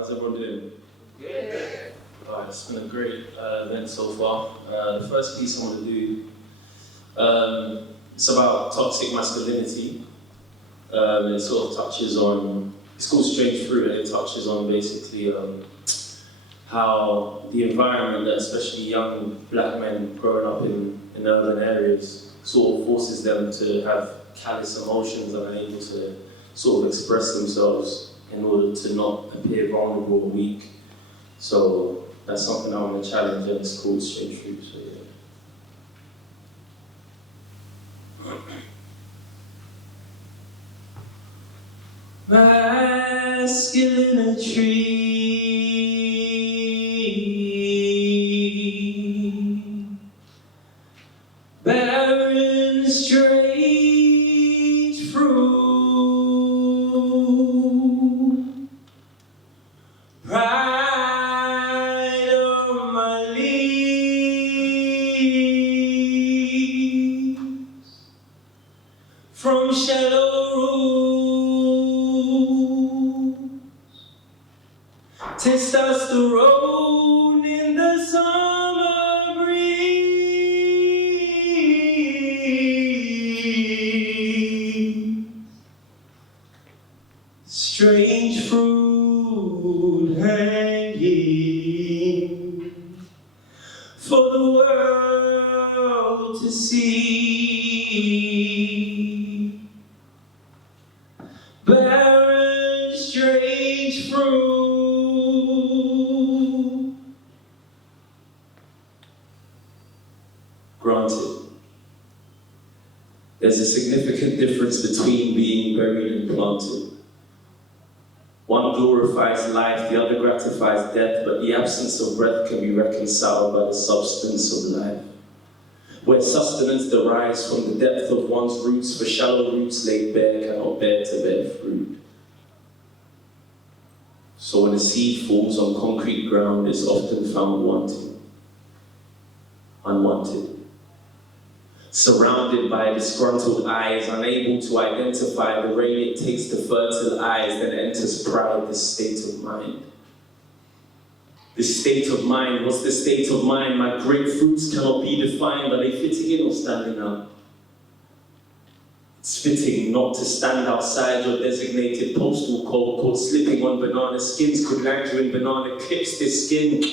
How's everyone doing? Good. Alright, it's been a great event so far. The first piece I want to do, it's about toxic masculinity. It sort of touches on, it's called Strange Fruit, and it touches on basically how the environment that especially young black men growing up in urban areas sort of forces them to have callous emotions and are able to sort of express themselves in order to not appear vulnerable or weak. So that's something I want to challenge, and it's called Strange Fruit. So yeah. Masculinity. Barren, strange fruit, pride on my leaves, from shallow roots, testosterone in the summer breeze. Strange fruit hanging for the world to see. Barren, strange fruit. Granted, there's a significant difference between being buried and planted. One glorifies life, the other gratifies death, but the absence of breath can be reconciled by the substance of life. Where sustenance derives from the depth of one's roots, for shallow roots laid bare cannot bear to bear fruit. So when a seed falls on concrete ground, it's often found wanting, unwanted. Surrounded by disgruntled eyes, unable to identify the rain it takes to fertilize, then enters pride, this state of mind. This state of mind, what's the state of mind? My grapefruits cannot be defined. Are they fitting in or standing out? It's fitting not to stand outside your designated postal code, called slipping on banana skins could land you in banana clips. This skin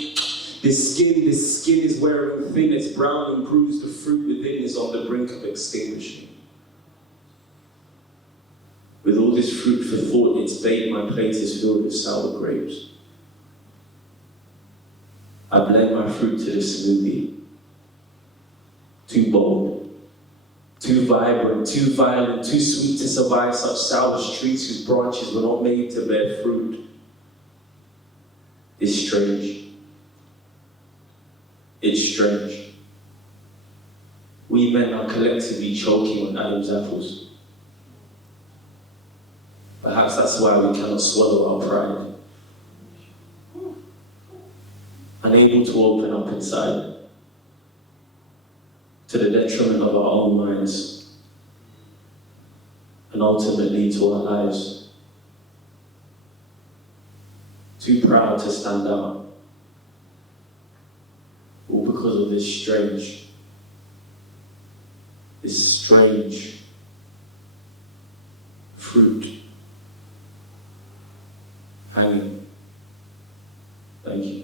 is wearing thin, it's brown and bruised, the fruit within is on the brink of extinguishing. With all this fruit for thought, its bait, my plate is filled with sour grapes. I blend my fruit to the smoothie. Too bold, too vibrant, too violent, too sweet to survive such sour streets whose branches were not made to bear fruit. It's strange. It's strange. We men are collectively choking on Adam's apples. Perhaps that's why we cannot swallow our pride. Unable to open up inside, to the detriment of our own minds, and ultimately to our lives. Too proud to stand out. All because of this strange fruit hanging. Thank you.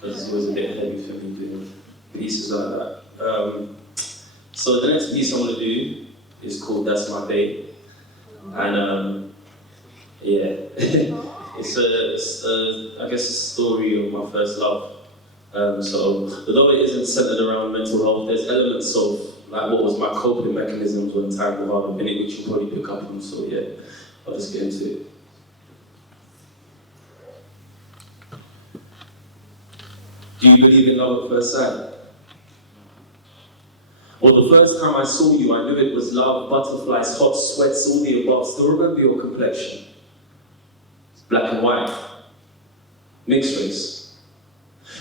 Because it was a bit heavy for me doing pieces like that. So the next piece I want to do is called That's My Babe. And yeah, it's I guess a story of my first love. So although it isn't centered around mental health, there's elements of like what was my coping mechanisms when time of our minute, which you'll probably pick up on. So yeah, I'll just get into it. Do you believe in love at first sight? Well, the first time I saw you, I knew it was love, butterflies, hot sweats, all the above. Still remember your complexion. It's black and white. Mixed race.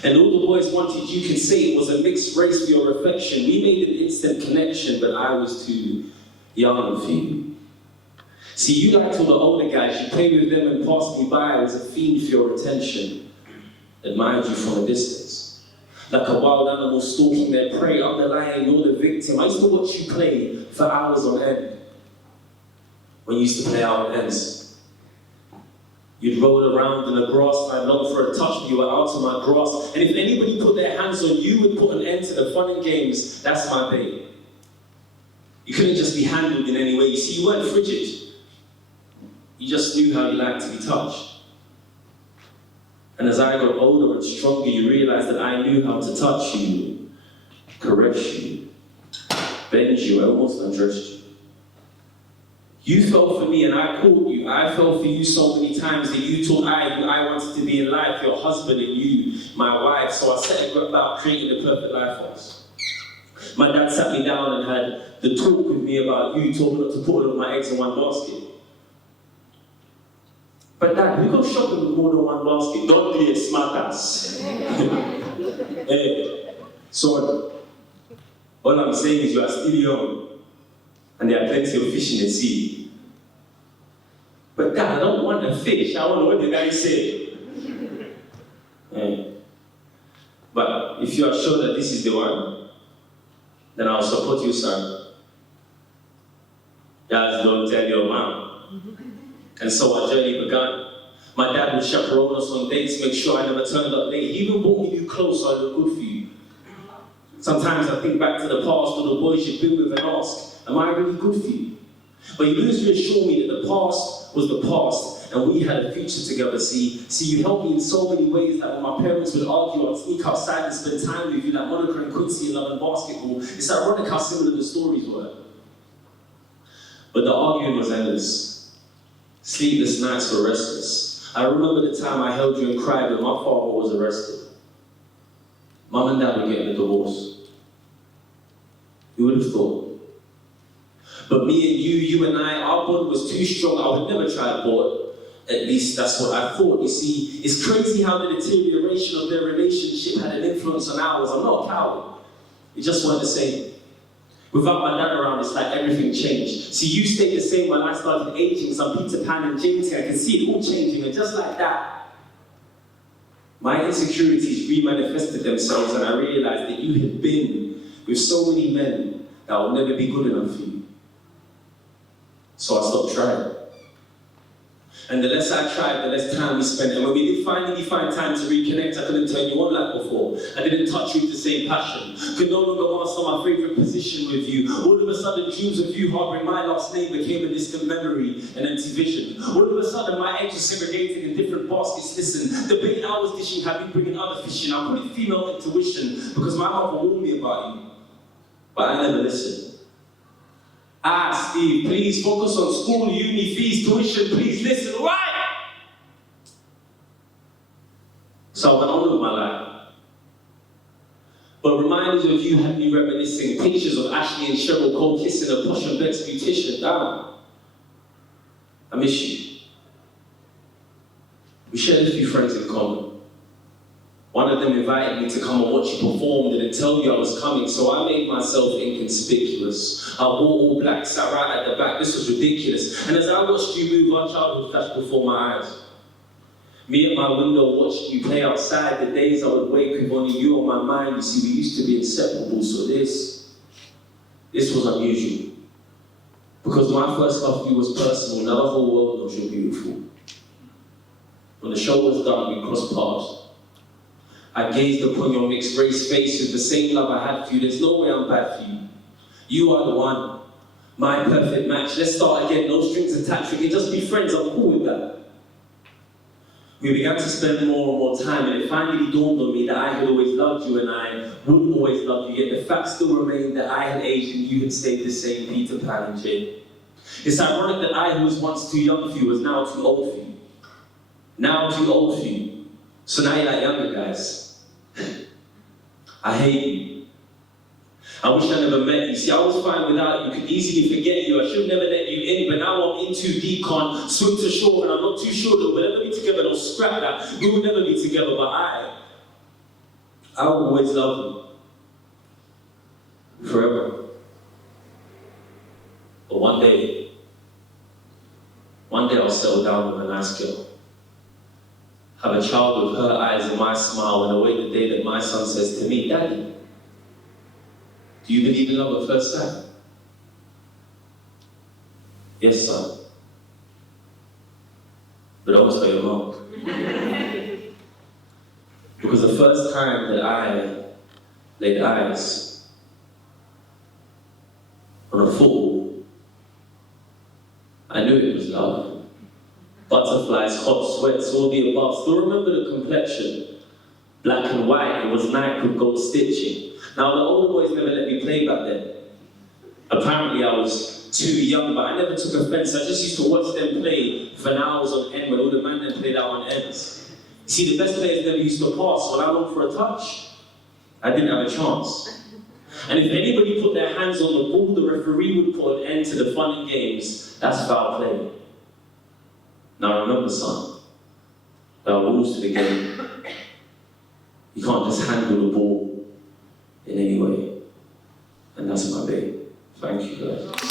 And all the boys wanted you could say it was a mixed race for your reflection. We made an instant connection, but I was too young for you. See, you liked all the older guys, you played with them and passed me by. I was a fiend for your attention, admired you from a distance. Like a wild animal stalking their prey, up the line, you're the victim. I used to watch you play for hours on end. When you used to play out on ends. You'd roll around in the grass, and I'd long for a touch, but you were out of my grasp. And if anybody put their hands on you, would put an end to the fun and games. That's my babe. You couldn't just be handled in any way. You see, you weren't frigid. You just knew how you liked to be touched. And as I got older and stronger, you realized that I knew how to touch you, caress you, bend you, I almost undressed you. You fell for me and I caught you. I fell for you so many times that you thought who I wanted to be in life, your husband and you, my wife. So I set about creating the perfect life for us. My dad sat me down and had the talk with me about you, told me not to put all of my eggs in one basket. But Dad, we go shopping with more than one basket. Don't be a smart ass. Hey, so all I'm saying is you are still young and there are plenty of fish in the sea. But Dad, I don't want a fish. I want what the guy said. But if you are sure that this is the one, then I'll support you, son. Just don't tell your mom. And so our journey began. My dad would chaperone us on dates, make sure I never turned up late. He even bought me new clothes so I look good for you. Sometimes I think back to the past or the boys you've been with and ask, am I really good for you? But you always reassure me that the past was the past and we had a future together. See, you helped me in so many ways that when my parents would argue, I'd sneak outside and spend time with you like Monica and Quincy in Love and Basketball. It's ironic how similar the stories were. But the arguing was endless. Sleepless nights were restless. I remember the time I held you and cried when my father was arrested. Mum and Dad were getting a divorce. Who would have thought? But me and you and I, our bond was too strong. I would never try to board. At least that's what I thought. You see, it's crazy how the deterioration of their relationship had an influence on ours. I'm not a coward. It just weren't the same. Without my dad around, it's like everything changed. See, you stayed the same when I started aging. Some Peter Pan and James, I can see it all changing, and just like that, my insecurities re-manifested themselves, and I realized that you had been with so many men that will never be good enough for you. So I stopped trying. And the less I tried, the less time we spent. And when we did finally find time to reconnect, I couldn't turn you on like before. I didn't touch you with the same passion. Could no longer master my favorite position with you. All of a sudden, dreams of you harboring my last name became a distant memory, an empty vision. All of a sudden, my eggs were segregated in different baskets. Listen, the bait I was dishing had been bringing other fish in. I call it female intuition because my mother warned me about you. But I never listened. Steve, please focus on school, uni, fees, tuition, please listen, right? So I went on with my life. But reminders of you had me reminiscing, pictures of Ashley and Cheryl Cole kissing a posh and Beck's beautician. Damn. I miss you. We shared a few friends in common. One of them invited me to come and watch you perform, didn't tell you I was coming, so I made myself inconspicuous. I wore all black, sat right at the back, this was ridiculous. And as I watched you move, our childhood flashed before my eyes. Me at my window watching you play outside, the days I would wake with only you on my mind. You see, we used to be inseparable, so this was unusual. Because my first love for you was personal, now the whole world knows you're beautiful. When the show was done, we crossed paths. I gazed upon your mixed race face with the same love I had for you. There's no way I'm bad for you. You are the one. My perfect match. Let's start again. No strings attached. We can just be friends. I'm cool with that. We began to spend more and more time, and it finally dawned on me that I had always loved you and I would always love you, yet the fact still remained that I had aged and you had stayed the same, Peter Pan and Jane. It's ironic that I, who was once too young for you, was now too old for you. Now too old for you. So now you're like younger guys. I hate you. I wish I never met you. See, I was fine without you. Could easily forget you. I should have never let you in, but now I'm in too deep, can't swim to shore, and I'm not too sure that we'll ever be together. Don't scrap that. We will never be together, but I will always love you. Forever. But one day I'll settle down with a nice girl. Have a child with her eyes and my smile, and await the day that my son says to me, Daddy, do you believe in love at first sight? Yes, son. But almost by your mom. Because the first time that I laid eyes on a fool, I knew it was love. Butterflies, hot sweats, all the above. Still remember the complexion. Black and white, it was night with gold stitching. Now the older boys never let me play back then. Apparently I was too young, but I never took offense. I just used to watch them play for hours on end when all the men then played out on ends. See, the best players never used to pass. When I went for a touch, I didn't have a chance. And if anybody put their hands on the ball, the referee would put an end to the fun and games. That's foul play. Now remember, son, there are rules to the game. You can't just handle the ball in any way. And that's my babe. Thank you, guys.